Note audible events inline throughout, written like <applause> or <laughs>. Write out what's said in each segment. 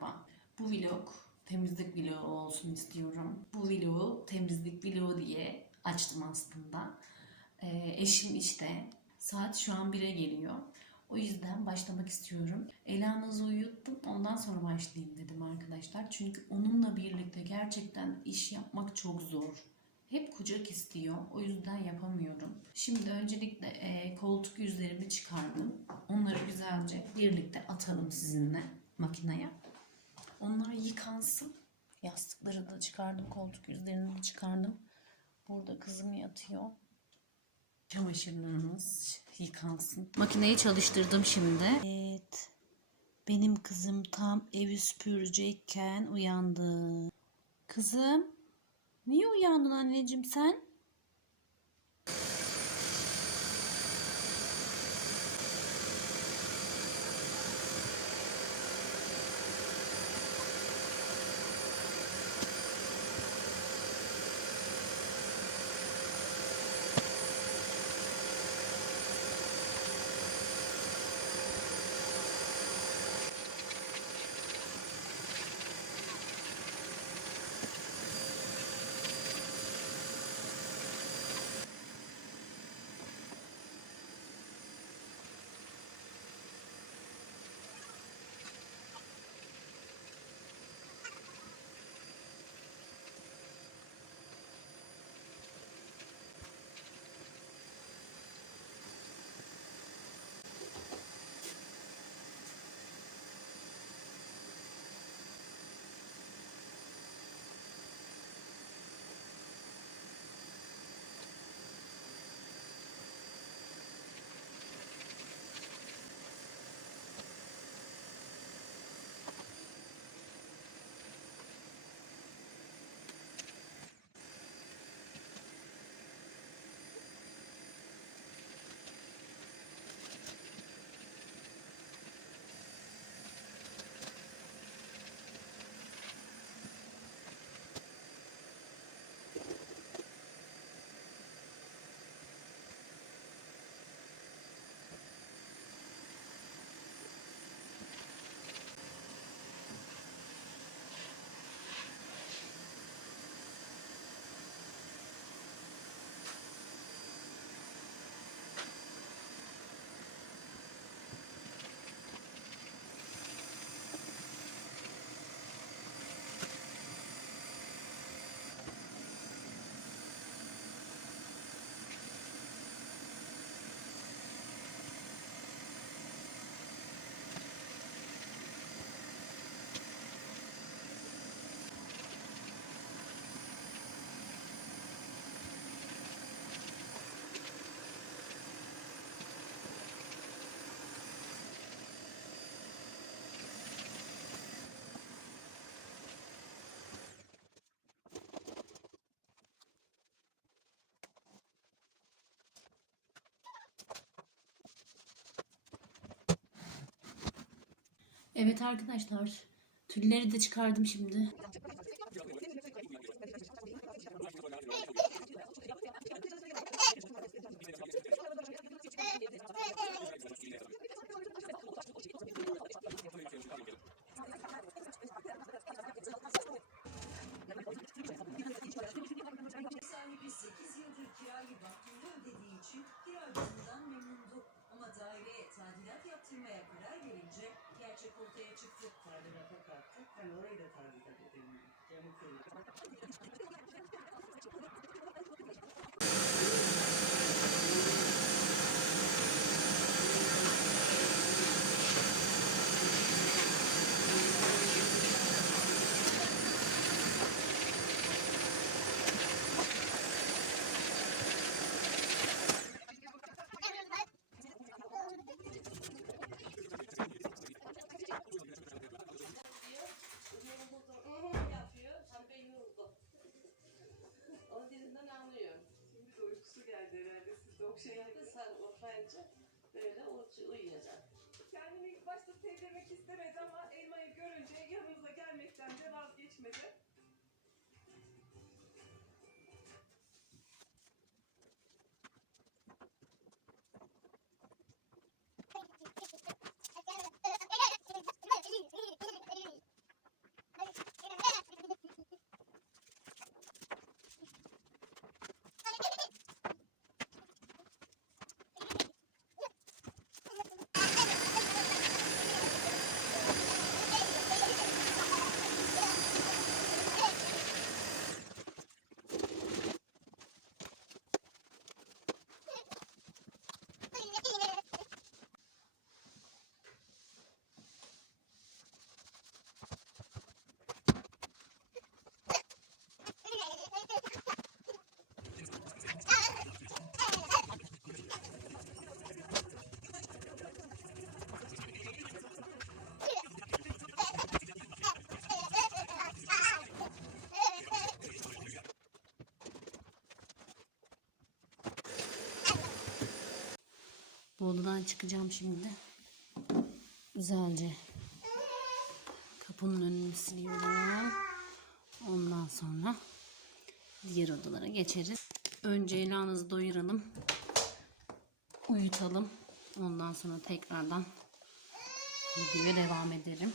merhaba. Bu vlog temizlik vlogu olsun istiyorum. Bu vlogu temizlik vlogu diye açtım aslında. Ee, eşim işte saat şu an 1'e geliyor. O yüzden başlamak istiyorum. Elanaz'ı uyuttum. Ondan sonra başlayayım dedim arkadaşlar. Çünkü onunla birlikte gerçekten iş yapmak çok zor. Hep kucak istiyor. O yüzden yapamıyorum. Şimdi öncelikle e, koltuk yüzlerimi çıkardım. Onları güzelce birlikte atalım sizinle makineye. Onlar yıkansın. Yastıkları da çıkardım. Koltuk yüzlerini de çıkardım. Burada kızım yatıyor. Çamaşırlarımız yıkansın. Makineyi çalıştırdım şimdi. Evet. Benim kızım tam evi süpürecekken uyandı. Kızım, niye uyandın anneciğim sen? Evet arkadaşlar. Tülleri de çıkardım şimdi. <laughs> ortaya çıktı. tadilata kalktık. Ben orayı da tadilat edelim. Camı kırdım. Başta sevdirmek istemedi ama elmayı görünce yanımıza gelmekten de vazgeçmedi. Bu odadan çıkacağım şimdi. Güzelce kapının önünü siliyorum. Ondan sonra diğer odalara geçeriz. Önce Ela'nızı doyuralım. Uyutalım. Ondan sonra tekrardan videoya devam ederim.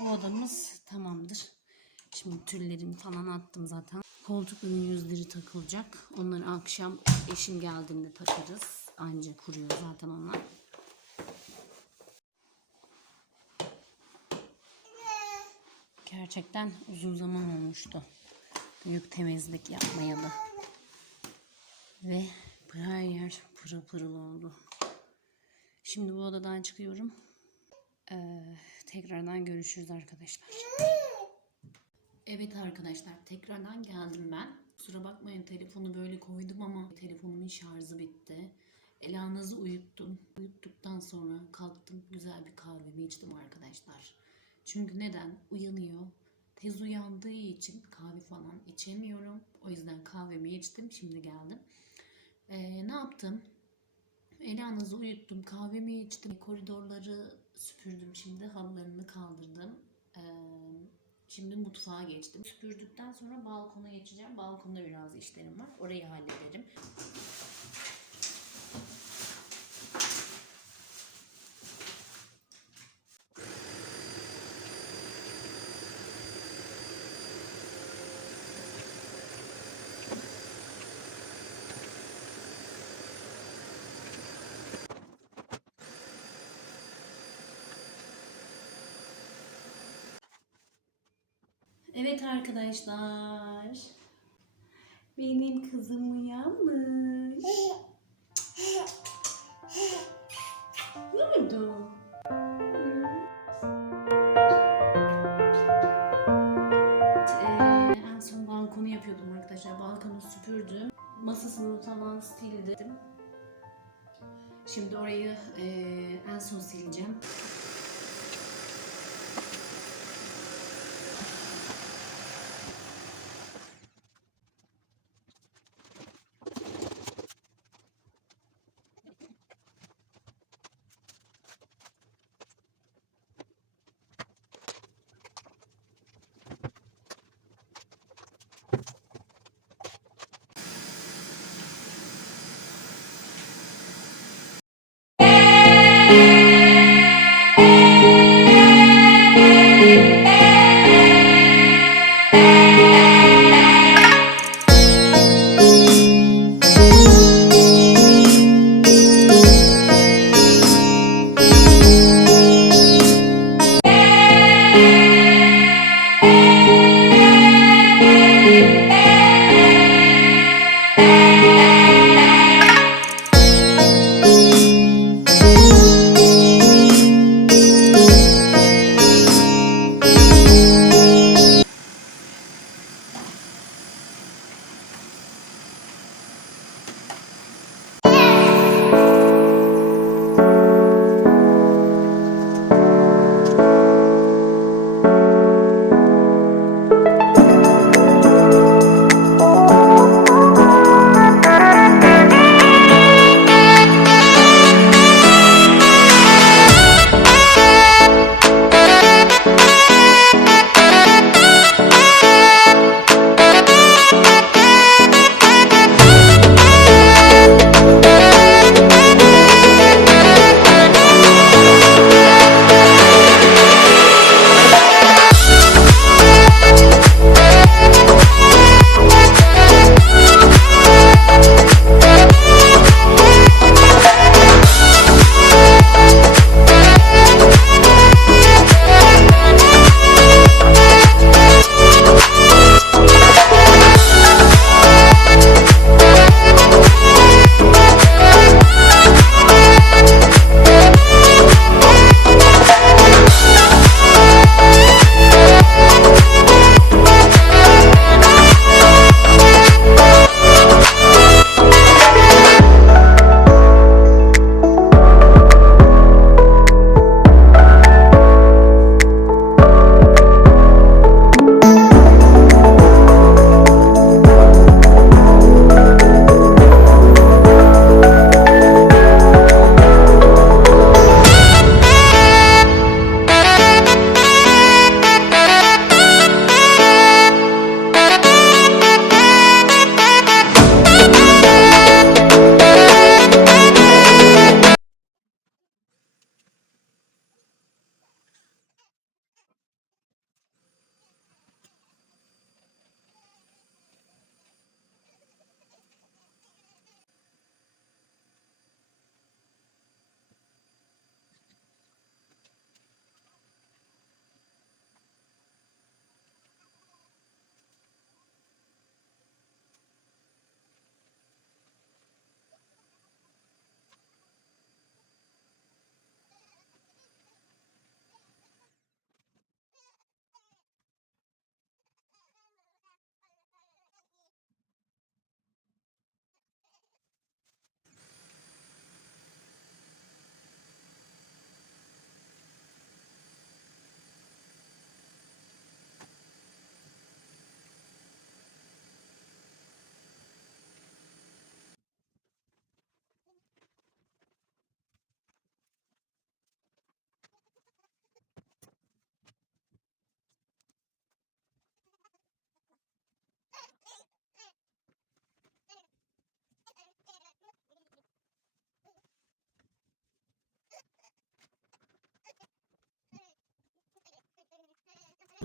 Bu odamız tamamdır. Şimdi tüllerimi falan attım zaten. Koltukların yüzleri takılacak. Onları akşam eşim geldiğinde takarız. Anca kuruyor zaten onlar. Gerçekten uzun zaman olmuştu. Büyük temizlik yapmayalı. Ve her yer pırıl pırıl oldu. Şimdi bu odadan çıkıyorum. Ee, tekrardan görüşürüz arkadaşlar. Evet arkadaşlar tekrardan geldim ben. Kusura bakmayın telefonu böyle koydum ama telefonumun şarjı bitti. Elanızı uyuttum. Uyuttuktan sonra kalktım güzel bir kahvemi içtim arkadaşlar. Çünkü neden? Uyanıyor. Tez uyandığı için kahve falan içemiyorum. O yüzden kahvemi içtim. Şimdi geldim. Ee, ne yaptım? Elanızı uyuttum. Kahvemi içtim. Koridorları süpürdüm şimdi. Halılarını kaldırdım. Ee, Şimdi mutfağa geçtim. Süpürdükten sonra balkona geçeceğim. Balkonda biraz işlerim var. Orayı hallederim. Evet arkadaşlar. Benim kızım uyanmış. Ne oldu? Ee, en son balkonu yapıyordum arkadaşlar. Balkonu süpürdüm. Masasını falan sildim. Şimdi orayı eee, en son sileceğim.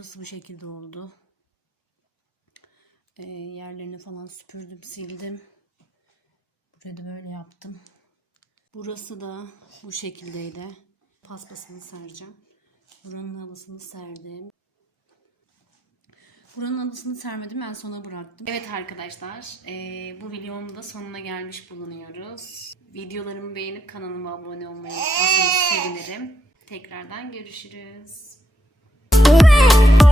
Burası bu şekilde oldu. Ee, yerlerini falan süpürdüm, sildim. Burayı da böyle yaptım. Burası da bu şekildeydi. Paspasını sereceğim. Buranın halısını serdim. Buranın halısını sermedim ben sona bıraktım. Evet arkadaşlar eee, bu videonun da sonuna gelmiş bulunuyoruz. Videolarımı beğenip kanalıma abone olmayı unutmazsanız sevinirim. Tekrardan görüşürüz.